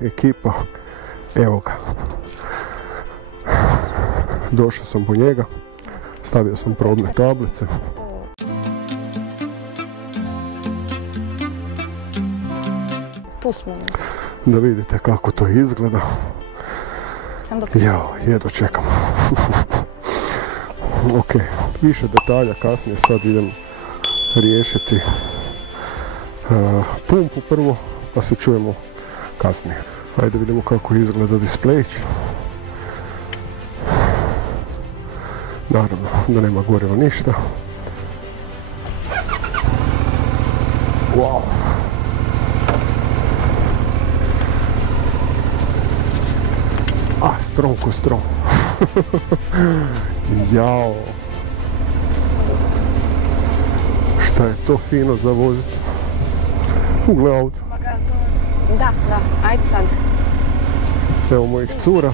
Ekipa, evo ga. Došao sam po njega, stavio sam probne tablice. Tu smo. Da vidite kako to izgleda. Jao, jedva čekam. Ok, više detalja kasnije, sad idem riješiti pumpu prvo, pa se čujemo kasnije. Ajde vidimo kako izgleda displejić. Naravno da nema goriva ništa. Wow! Strom ko strom. Jao. Šta je to fino za voziti. Ugle auto. Da, ajde sad. Evo mojih cura.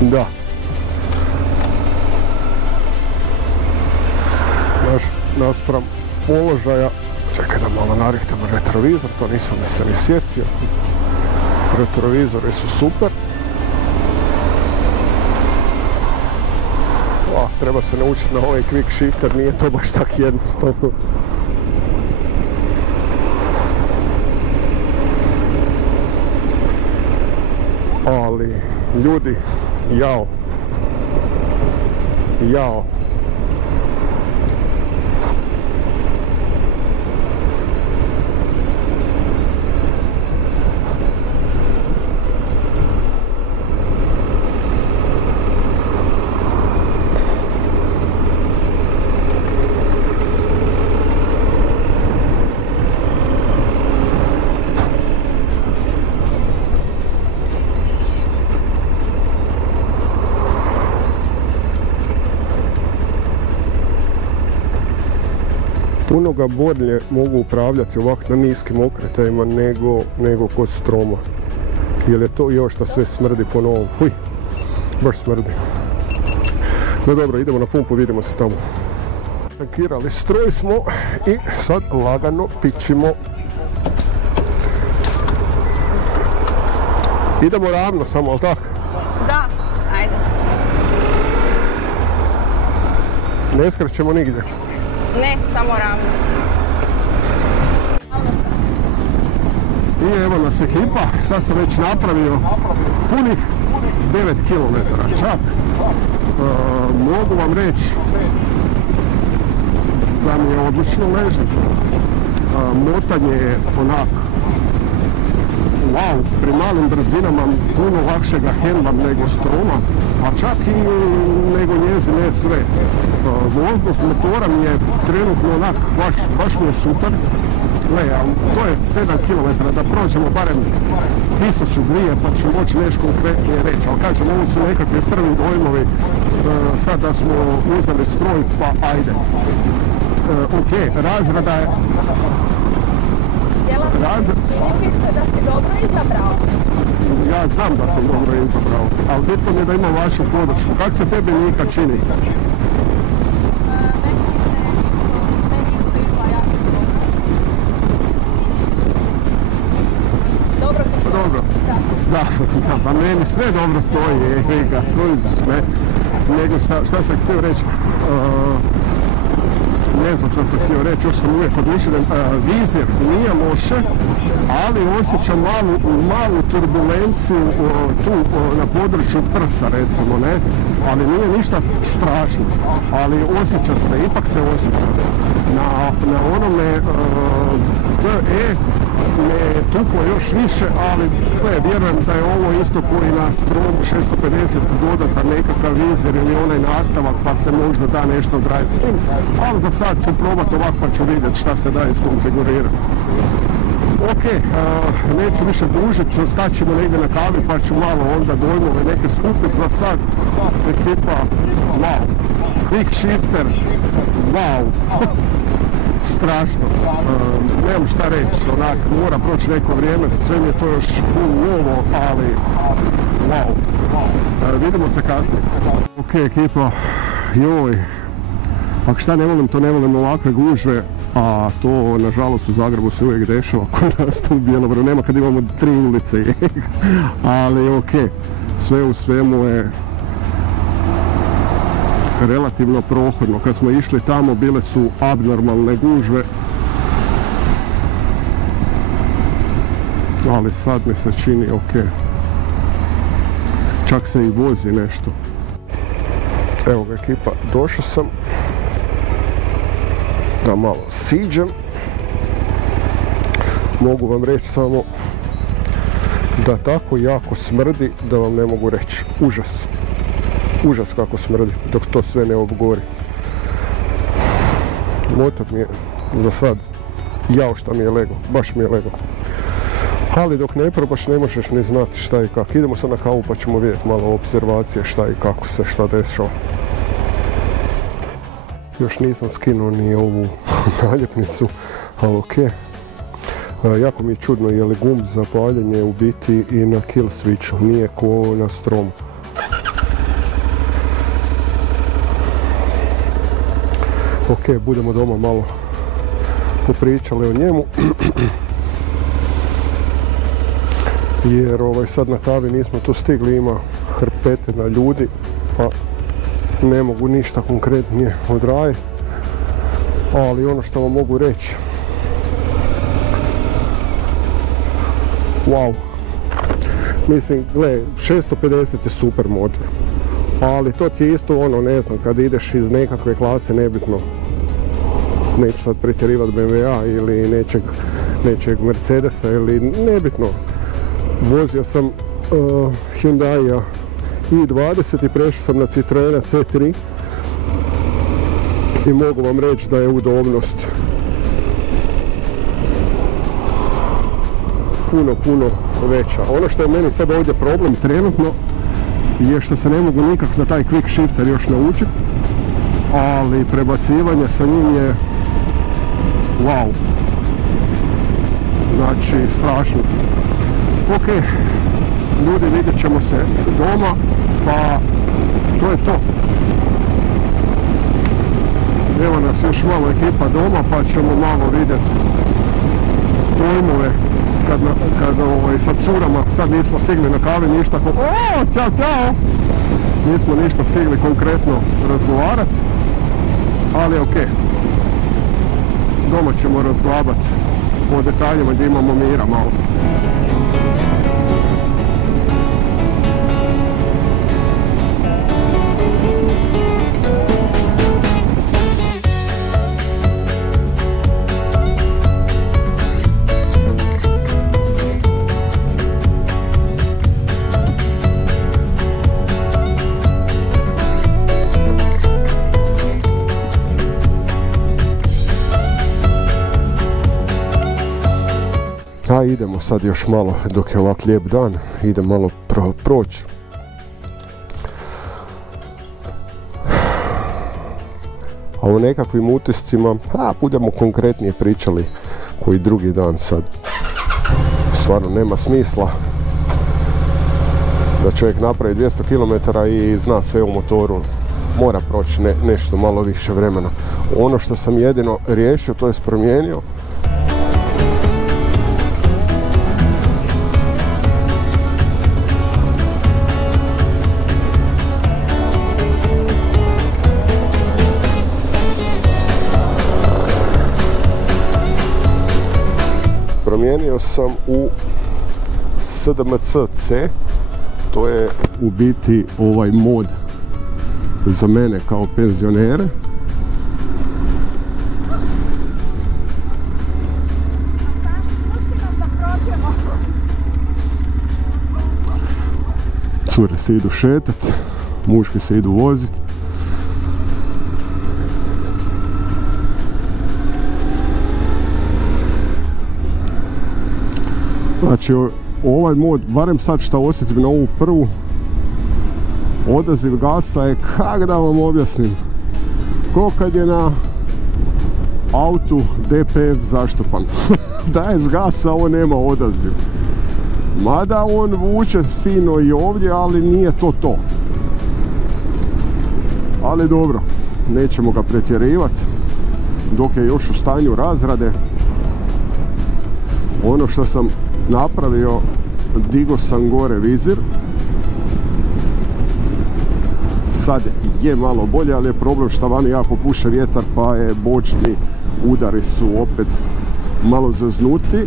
Da. Naspram položaja, čekaj da malo narihtamo retrovizor, to nisam se ni sjetio. Retrovizori su super. Treba se naučiti na ovaj quick shifter, nije to baš tak jednostavno. Ali, ljudi, jao. Jao. Puno ga bolje mogu upravljati ovako na niskim okretajima nego kod stroma. Jer je to još što sve smrdi po novom. Fuj, baš smrdi. No dobro, idemo na pumpu, vidimo se tamo. Tankirali stroj smo i sad lagano pičimo. Idemo ravno samo, ali tako? Da, ajde. Ne skrećemo nigdje. Ne, samo ravno. I evo nas ekipa, sad sam već napravio punih 9 km čak. Mogu vam reći da mi je odlično leže. Motanje je onako, wow, pri malim brzinama puno lakše ga hendlam nego stroma, a čak i nego njezine sve. Voznost motora mi je trenutno onak, baš mi je super. To je 7 km, da prođemo barem 1000-2 pa ću moći nešto konkretnije reći. Ali kažem, ovo su nekakvi prvi dojmovi, sad da smo uzeli stroj, pa ajde. Ok, razrada je... Čini mi se da si dobro izabrao. Ja znam da sam dobro izabrao, ali bitno mi je da imam vašu podršku. Kako se tebi Nika čini? Da, pa meni sve dobro stoji, nego šta sam htio reći, ne znam šta sam htio reći, još sam uvijek oduševljen, vizir nije loše, ali osjećam malu turbulenciju tu na području prsa recimo, ne, ali nije ništa strašno, ali osjeća se, ipak se osjeća. Na onome DE me tuklo još više, ali vjerujem da je ovo isto koji na Stromu 650 dodatan nekakav vizir ili onaj nastavak, pa se možda da nešto odraditi s njim, ali za sad ću probati ovako pa ću vidjeti šta se da iskonfigurirati. Ok, neću više dužiti, staćemo negdje na kavi pa ću malo onda dojmove neke skupiti. Za sad ekipa, wow, quick shifter, wow, strašno, nemam šta reći, onak, mora proći neko vrijeme, sve mi je to još full novo, ali wow, vidimo se kasnije. Ok ekipa, joj, ako šta ne volim, to ne volim ovakve gužve, a to nažalost u Zagrebu se uvijek dešava, kod nas tu u Bjelovaru nema kad imamo 3 ulice, ali ok, sve u svemu je relativno prohodno. Kad smo išli tamo bile su abnormalne gužve, ali sad mi se čini ok, čak se i vozi nešto. Evo ga ekipa, došao sam da malo siđem. Mogu vam reći samo da tako jako smrdi da vam ne mogu reći. Užas kako smrdi dok to sve ne obgori. Motor mi je za sad jao šta mi je lego, baš mi je lego. Ali dok ne probaš ne možeš ni znati šta i kako. Idemo sad na kavu pa ćemo vidjeti malo observacije šta i kako se šta dešava. Još nisam skinuo ni ovu naljepnicu, ali ok. Jako mi je čudno je li gumb za paljenje u biti i na kill switchu, nije ko na stromu. Ok, budemo doma malo popričali o njemu. Jer sad na kavi nismo tu stigli, ima hrpetina ljudi, pa ne mogu ništa konkretnije odraditi. Ali ono što vam mogu reći, wow, mislim, gle, 650 je super motor, ali to ti je isto ono, ne znam, kad ideš iz nekakve klase, nebitno, neću sad pretjerivati BMW-a ili nečeg Mercedesa ili nebitno. Vozio sam Hyundai i20 i prešao sam na Citroena C3 i mogu vam reći da je udobnost puno veća. Ono što je meni sad ovdje problem trenutno je što se ne mogu nikak na taj quick shifter još naučiti, ali prebacivanje sa njim je wow, znači strašno. Ok, ljudi, vidjet ćemo se doma, pa to je to. Evo nas još malo ekipa doma, pa ćemo malo vidjeti dojmove kad sa curama, sad nismo stigli na kavi ništa, ćao, nismo ništa stigli konkretno razgovarati, ali ok, doma ćemo razglabati o detaljima gdje imamo mira malo. A idemo sad još malo, dok je ovak lijep dan, idem malo proći. A o nekakvim utiscima, budemo konkretnije pričali koji drugi dan sad. Stvarno nema smisla da čovjek napravi 200 km i zna sve u motoru. Mora proći nešto malo više vremena. Ono što sam jedino riješio, to je promijenio. Promijenio sam u SDMC-C, to je u biti ovaj mod za mene kao penzionere. Cure se idu šetat, muški se idu vozit. Znači ovaj mod, barem sad što osjetim na ovu prvu, odaziv gasa je, kak da vam objasnim, ko kad je na autu DPF zaštopan. Daješ gasa, ovo nema odaziv. Mada on vuče fino i ovdje, ali nije to to. Ali dobro, nećemo ga pretjerivati dok je još u stanju razrade. Ono što sam napravio, digo sam gore vizir. Sad je malo bolje, ali je problem što vani jako puše vjetar, pa je bočni udari su opet malo zaznuti.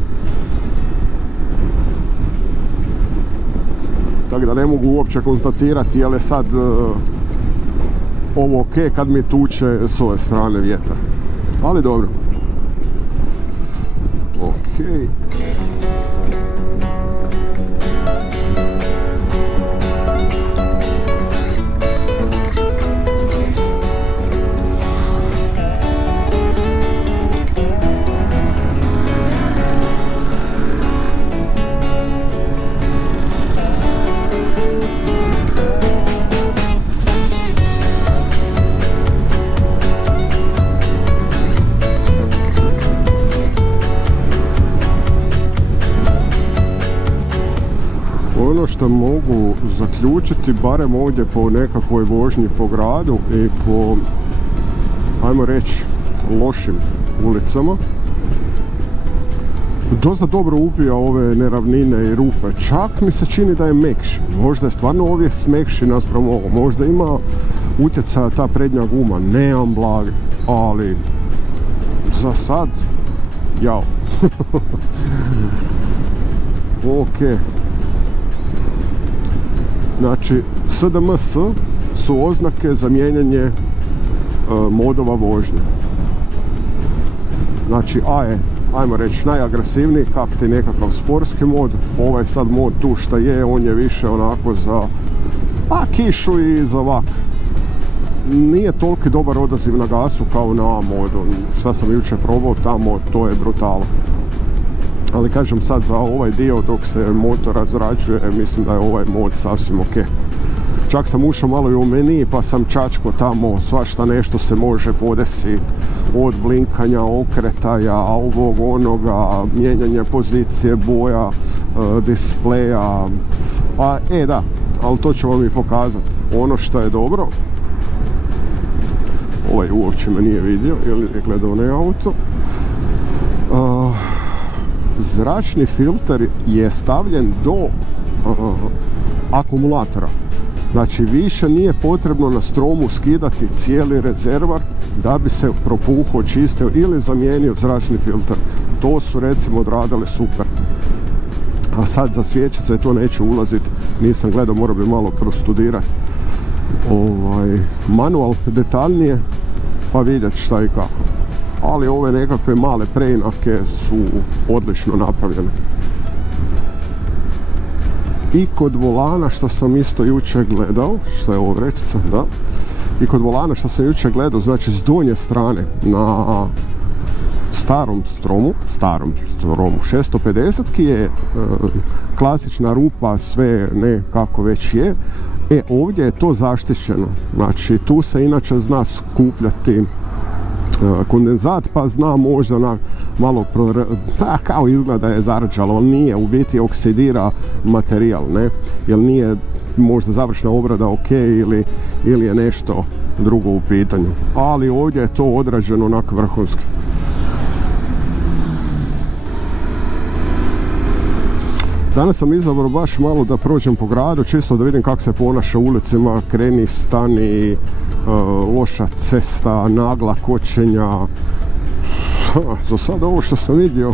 Tako da ne mogu uopće konstatirati je li sad ovo ok kad mi tuče s ove strane vjetar. Ali dobro. Ok. Ono što mogu zaključiti, barem ovdje po nekakvoj vožnji po gradu i po, ajmo reći, lošim ulicama, dosta dobro upija ove neravnine i rupe. Čak mi se čini da je mekši. Možda je stvarno ovdje smekši naspram ovo. Možda ima utjecaja ta prednja guma. Nemam blage, ali za sad, jao. Ok. Znači, SDMS su oznake za mijenjanje modova vožnje. Znači, A je, ajmo reći, najagresivniji, kak ti nekakav sportski mod. Ovaj sad mod tu šta je, on je više onako za pa kišu i za vak. Nije toliki dobar odaziv na gasu kao na A modu. Šta sam jučer probao, ta mod, to je brutalo. Ali kažem sad za ovaj dio dok se motor razrađuje, mislim da je ovaj mod sasvim ok. Čak sam ušao malo i u meniji pa sam čačko tamo, svašta nešto se može podesiti. Od blinkanja, okretaja, ovog onoga, mijenjanje pozicije, boja, displeja. Pa da, ali to ću vam i pokazati. Ono što je dobro, ovaj uopće me nije vidio ili je gledao onaj auto. Zračni filter je stavljen do akumulatora. Znači više nije potrebno na stromu skidati cijeli rezervar da bi se propuhao, čistio ili zamijenio zračni filter. To su recimo odradili super. A sad za svječice to neće ulaziti, nisam gledao, morao bi malo prostudirati manual detaljnije pa vidjeti šta i kako. Ali ove nekakve male preinake su odlično napravljene. I kod volana što sam isto jučer gledao, što je ovo vrećica, da. I kod volana što sam jučer gledao, znači s donje strane na starom stromu 650 je klasična rupa, sve ne kako već je. Ovdje je to zaštićeno. Znači tu se inače zna skupljati kondenzat, pa zna možda malo kao izgleda je zarđalo, ali nije, u biti oksidira materijal, ne? Jer nije možda završna obrada ok ili je nešto drugo u pitanju. Ali ovdje je to odrađeno onako vrhunski. Danas sam izabrao baš malo da prođem po gradu, čisto da vidim kako se ponaša ulicama, kreni, stani, loša cesta, nagla kočenja. Za sad ovo što sam vidio,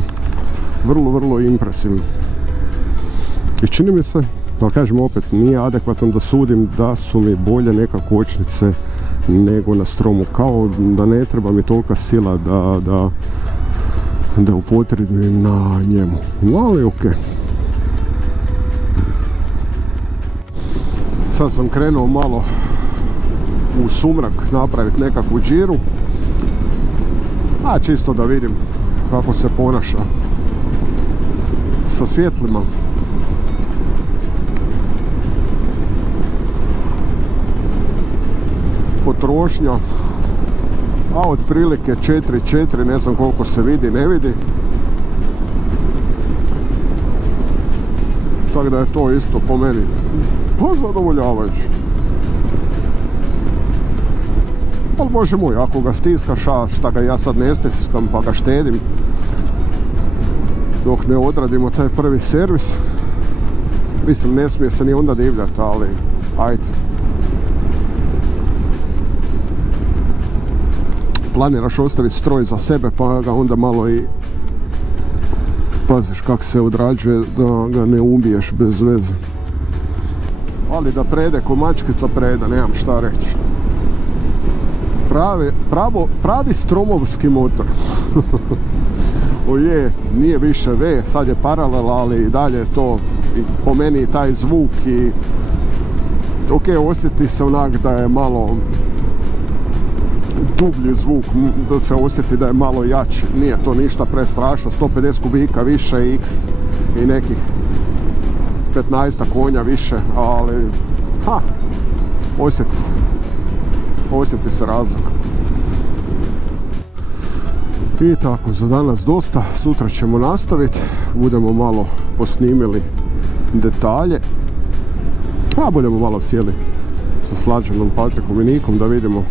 vrlo impresivno. I čini mi se, ali kažem opet, nije adekvatno da sudim da su mi bolje neka kočnice nego na stromu. Kao da ne treba mi tolika sila da upotrebim na njemu. Ali ok. Sad sam krenuo malo u sumrak napraviti nekakvu džiru, a čisto da vidim kako se ponaša sa svjetlima. Potrošnja, a otprilike 4,4, ne znam koliko se vidi, ne vidi. Tako da je to isto po meni zadovoljavajuće. Ali bože moj, ako ga stiskaš, a šta ga ja sad ne stiskam pa ga štedim dok ne odradimo taj prvi servis. Mislim, ne smije se ni onda divljati, ali ajde. Planiraš ostaviti stroj za sebe pa ga onda malo i paziš kako se odrađuje da ga ne ubiješ bez veze. Ali da prede ko mačkica preda, nemam šta reći. Pravi stromovski motor. Oje, nije više V, sad je paralel, ali i dalje je to i po meni taj zvuk i ok, osjeti se onak da je malo dublji zvuk, da se osjeti da je malo jači. Nije to ništa prestrašno, 150 kubika više X i nekih 15 konja više, ali osjeti se razlika. I tako, za danas dosta, sutra ćemo nastaviti, budemo malo posnimili detalje, a budemo malo sjeli sa Slađanom, Patrikom i Nikom da vidimo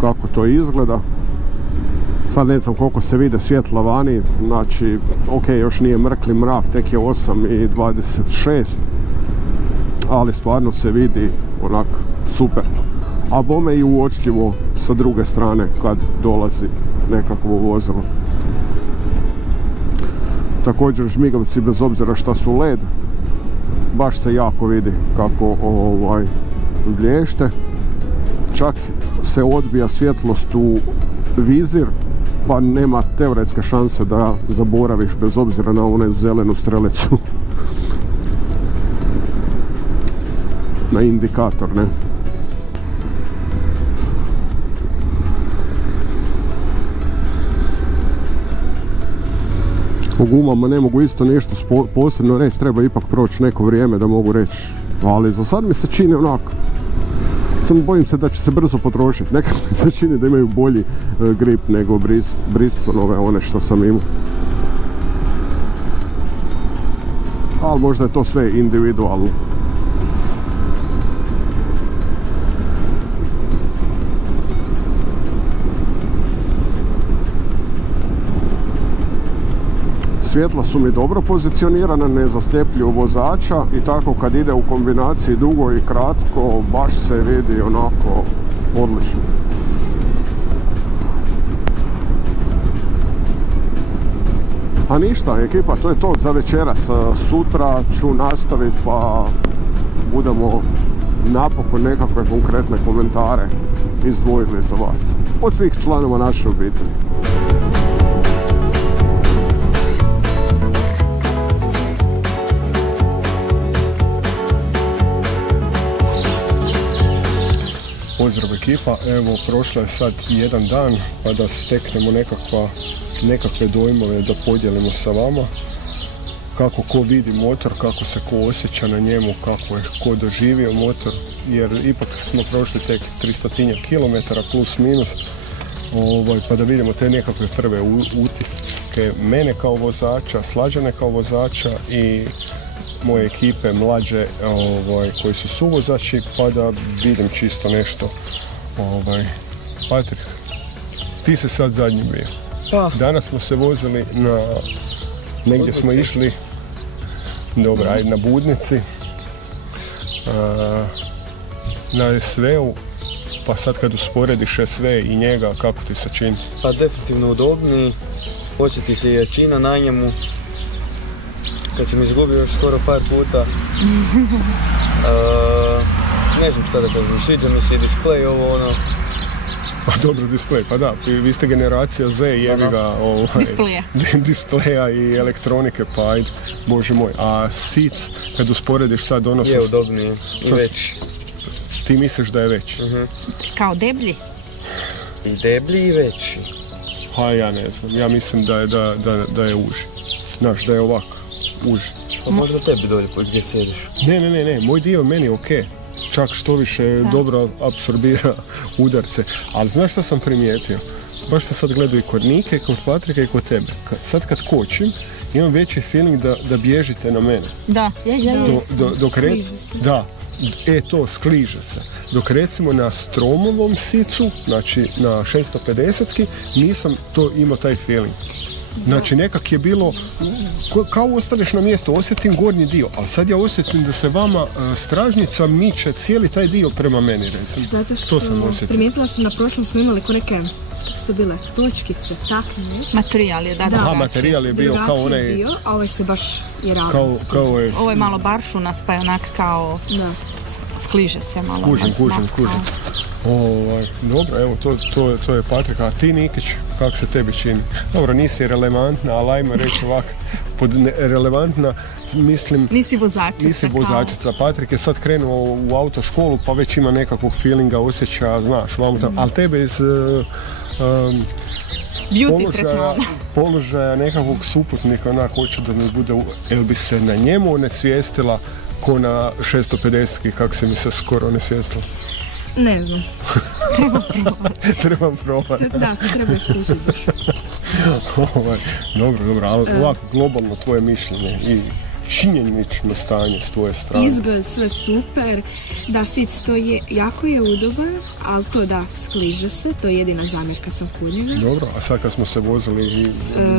kako to izgleda. Sad ne znam koliko se vide svjetla vani, znači ok, još nije mrkli mrak, tek je 8:26, ali stvarno se vidi onak super. A bome i uočljivo sa druge strane kad dolazi nekakvo vozilo. Također žmigavci, bez obzira šta su LED, baš se jako vidi kako blješte. Čak se odbija svjetlost u vizir, pa nema teoretske šanse da zaboraviš bez obzira na onu zelenu strelicu. Na indikator, ne? O gumama ne mogu isto nešto posebno reći, treba ipak proći neko vrijeme da mogu reći, ali za sad mi se čini onako. Samo bojim se da će se brzo potrošiti, nekako mi se čini da imaju bolji grip nego Bridgestonove, one što sam imao. Ali možda je to sve individualno. Svjetla su mi dobro pozicionirana, ne zasljepljuju vozača i tako kad ide u kombinaciji dugo i kratko baš se vidi onako odlično. A ništa ekipa, to je to za večeras. Sutra ću nastaviti pa budemo napokon nekakve konkretne komentare izdvojili za vas od svih članova naše obitelji. Pozdrav ekipa, evo prošlo je sad jedan dan pa da steknemo nekakve dojmove da podijelimo sa vama kako ko vidi motor, kako se ko osjeća na njemu, kako je ko doživio motor, jer ipak smo prošli tek 300 km plus minus, pa da vidimo te nekakve prve utiske mene kao vozača, Slađane kao vozača i moje ekipe mlađe koji su suvozači, pa da vidim čisto nešto. Patrik, ti se sad zadnji bio. Danas smo se vozili na negdje smo išli, dobro, ajde na Budnici, na SV-u, pa sad kad usporediš SV i njega, kako ti se čini? Pa definitivno udobniji, osjeti se jačina na njemu. Kad sam izgubio još skoro par puta, ne znam šta da kažem, sviđa mi se i display, ovo ono. Pa dobro, display, pa da, vi ste generacija Z, jebiga displeja i elektronike, pa ajde, bože moj. A seats, kad usporediš sad ono... Je udobniji i veći. Ti misliš da je veći? Kao deblji? I deblji i veći. Pa ja ne znam, ja mislim da je uži. Znaš, da je ovako, uži. Pa možda tebi dolje gdje sjediš. Ne, moj dio meni je okej. Čak što više dobro apsorbira udarce. Ali znaš što sam primijetio? Baš sam sad gledao i kod Nike, i kod Patrika i kod tebe. Sad kad kočim, imam veći feeling da bježite na mene. Da, Skliže se. Da, to, skliže se. Dok recimo na Stromovom sicu, znači na 650-ki, nisam to imao taj feeling. Znači nekak je bilo, kao ostaneš na mjestu, osjetim gornji dio, ali sad ja osjetim da se vama stražnica miče cijeli taj dio prema meni, recimo. Zato što primijetila sam na prošlom smo imali ko neke, kako su to bile, točkice, tako nešto. Materijal je, da. Aha, materijal je bio kao onaj... bio, a ovaj se baš je ravno. Ovo je malo baršunas, pa je onak kao... Da. Skliže se malo. Kužim. Dobro, evo, to je Patrika. A ti, Nikić, kako se tebi čini? Dobro, nisi relevantna, ali ajmo reći ovako, relevantna, mislim... Nisi vozačica. Patrik je sad krenuo u autoškolu, pa već ima nekakvog feelinga, osjeća, znaš, ali tebe iz... položaja nekakvog suputnika, onak, hoće da mi bude... Jel bi se na njemu onesvijestila ko na 650-ki, kako se mi se skoro onesvijestila? Ne znam. Trebam probati. Da, to treba iskusiti. Dobro, ali ovako globalno tvoje mišljenje i činjenično stanje s tvoje strane. Izgled sve super, da sit to je, jako je udoban, ali to da, skliže se, to je jedina zamjerka sam kod njega. Dobro, a sad kad smo se vozili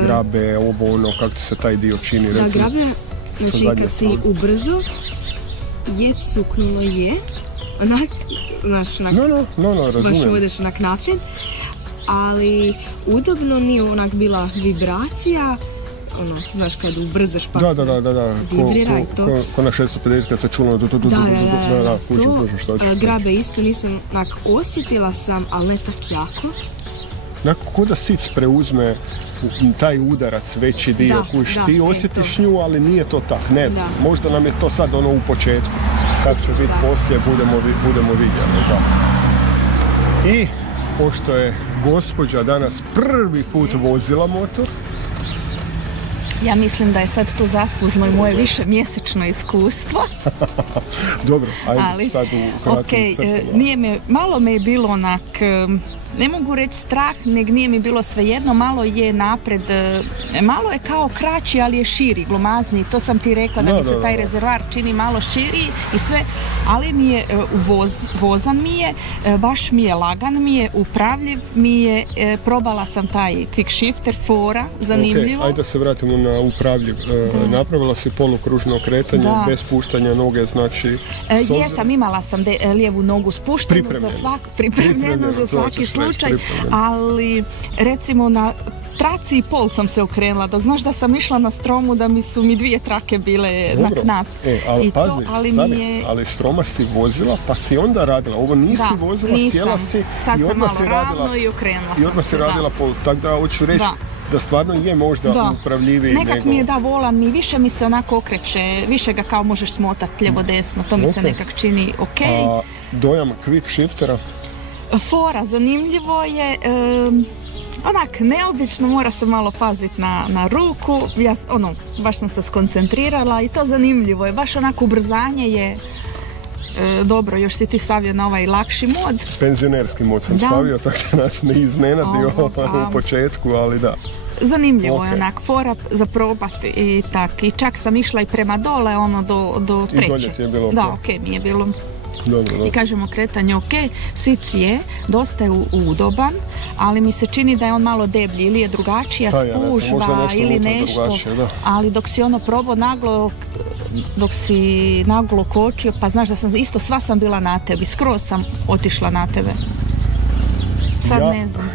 grabe, ovo ono, kako ti se taj dio čini, recimo? Da, grabe, znači kad si ubrzo, je cuknulo je, onak, znaš, onak, razumijem. baš uvedeš onak naprijed, ali udobno nije onak bila vibracija, ono, znaš, kad ubrzaš pa da, vibrira i to. Ko na 650 kad se čulo da, kužim što ćeš. Grabe isto nisam onak osjetila sam, ali ne tak jako. Ko da sic preuzme taj udarac, veći dio, ti osjetiš nju, ali nije to tak, ne znam, možda nam je to sad ono u početku, kad će biti poslije, budemo vidjeli, da. I, pošto je gospođa danas prvi put vozila motor, ja mislim da je sad to zaslužno i moje više mjesečno iskustvo. Dobro, ajde sad u kratkim crtama. Malo me je bilo onak, ne mogu reći strah, nego nije mi bilo svejedno, malo je napred, malo je kao kraći, ali je širi, glomazni, to sam ti rekla da mi se taj rezervoar čini malo širi i sve, ali mi je vozan mi je, baš mi je lagan mi je, upravljiv mi je, probala sam taj quick shifter, fora, zanimljivo. Ajde da se vratimo na upravljiv. Napravila si polukružno okretanje bez puštanja noge, znači... Jesam, imala sam lijevu nogu spuštenu, pripremljenu za svaki slučaj, ali recimo na traci i pol sam se okrenula, dok znaš da sam išla na Stromu da mi su 2 trake bile na knap. Ali pazi, ali Stroma si vozila pa si onda radila, ovo nisi vozila, sjela si sad i odmah si radila. Ravno i okrenula sam. I odmah si radila pol, tako da hoću reći da stvarno je možda upravljiviji nego... Nekak mi je volan, više mi se onako okreće, više ga kao možeš smotati lijevo desno, to mi se nekak čini okej. A dojam quick shiftera? Fora, zanimljivo je, onak neobično, mora se malo paziti na ruku, ja baš sam se skoncentrirala i to zanimljivo je, baš onako ubrzanje je dobro, još si ti stavio na ovaj lakši mod. Penzionerski mod sam stavio, tako da nas ne iznenadio u početku, ali da. Zanimljivo je onak, fora za probati i tak, i čak sam išla i prema dole, do treće. I dolje ti je bilo da, okej mi je bilo. Dobro. I kažemo kretanje sic je, dosta je udoban, ali mi se čini da je on malo deblji, ili je drugačija spužva ili nešto, ali dok si probao naglo, dok si naglo kočio, pa znaš da sam isto, sva sam bila na tebi, skroz sam otišla na tebe. Sad ne znam.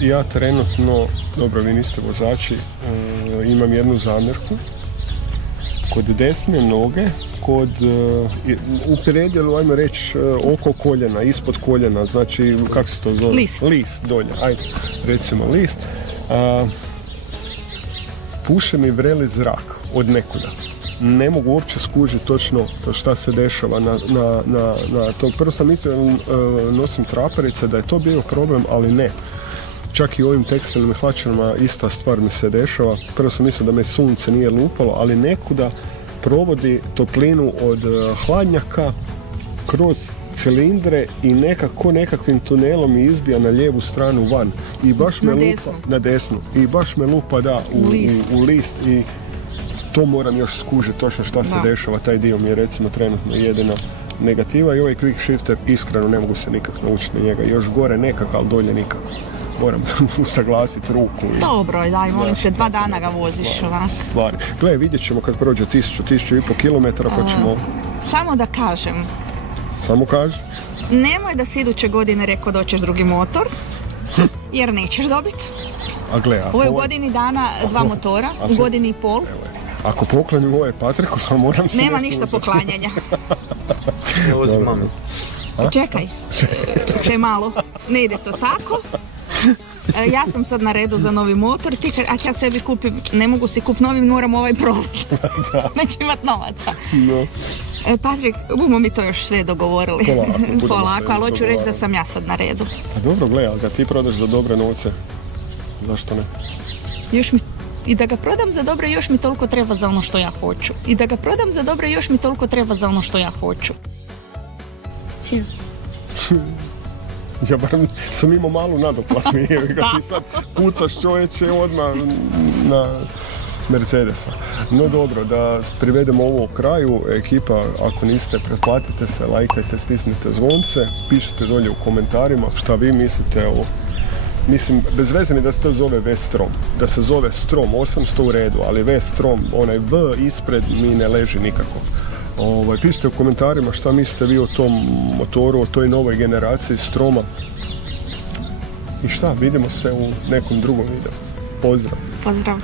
Ja trenutno, dobro, vi niste vozači, imam jednu zamjerku. Kod desne noge, u predjelu, ajmo reći, oko koljena, ispod koljena, znači, kako se to zove? List dolje, ajde, recimo list. Puše mi vreli zrak od nekuda. Ne mogu uopće skužiti točno šta se dešava na to. Prvo sam mislio nosim traperice, da je to bio problem, ali ne. čak i ovim tekstilnim hlačama ista stvar mi se dešava. Prvo sam mislio da me sunce nije lupalo, ali nekuda provodi toplinu od hladnjaka kroz cilindre i nekako nekakvim tunelom izbija na lijevu stranu van. I baš me lupa na desnu. I baš me lupa u list i to moram još skužiti točno šta se dešava. Taj dio mi je recimo trenutno jedina negativa i ovaj quick shifter iskreno ne mogu se nikak naučiti na njega. Još gore nekak, ali dolje nikak. Moram usaglasiti ruku. Dobro, daj, molim te, 2 dana ga voziš ovak. Stvari. Gle, vidjet ćemo kad prođe 1000-1500 kilometara pa ćemo... Samo da kažem. Samo kaži. Nemoj da si iduće godine rekao da hoćeš drugi motor, jer nećeš dobiti. A gle, ovo je u godini dana 2 motora, u godini i pol. Ako poklonim ovaj Patriku, pa moram se... Nema ništa poklanjanja. Ne vozim mami. Čekaj, malo, ne ide to tako. Ja sam sad na redu za novi motor, ako ja sebi kupim, ne mogu si kupiti novi, moram ovaj prodati. Neću imat novaca. Patrik, budemo mi to još sve dogovorili. Polako, ali hoću reći da sam ja sad na redu. A dobro, gledaj, ali ga ti prodaš za dobre novce, zašto ne? I da ga prodam za dobre, još mi toliko treba za ono što ja hoću. I da ga prodam za dobre, još mi toliko treba za ono što ja hoću. Ja barem sam imao malu nadoplatu, ti sad pucaš čovječe odmah na Mercedesa. No dobro, da privedemo ovo u kraju. Ekipa, ako niste, pretplatite se, lajkajte, stisnite zvonce, pišite dolje u komentarima šta vi mislite o... Mislim, bez veze mi da se to zove V-Strom. Da se zove Strom 800 u redu, ali V-Strom, onaj V ispred mi ne leži nikako. Pišite u komentarima šta mislite vi o tom motoru, o toj novoj generaciji Stroma. I šta, vidimo se u nekom drugom videu. Pozdrav! Pozdrav!